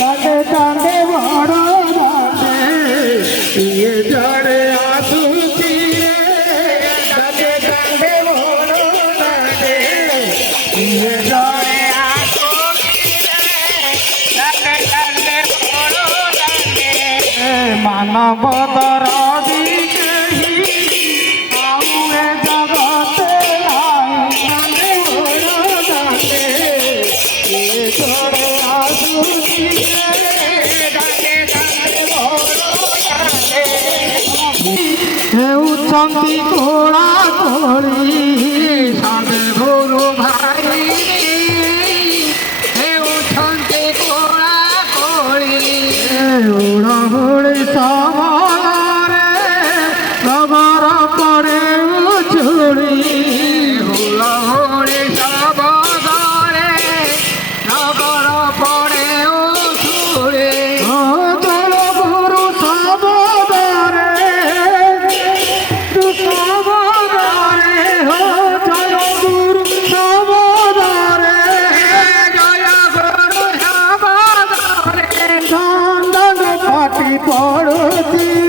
दादे दादे बड़ो दादे ये जड़े आसुती दादे दादे बड़ो दादे ये जड़े आसुती दादे दादे बड़ो दादे मानव दरदी উচ্চন্তি কোড়া কোড়ি সাধে গুরু ভাই উচ্চন্তি কোড়া কোড়ি উড়ি সবরে সবর পরে উচুড়ি উড়ি সবরে সবর পরে উচুড়ি তোর গুরু সবরে পড়তি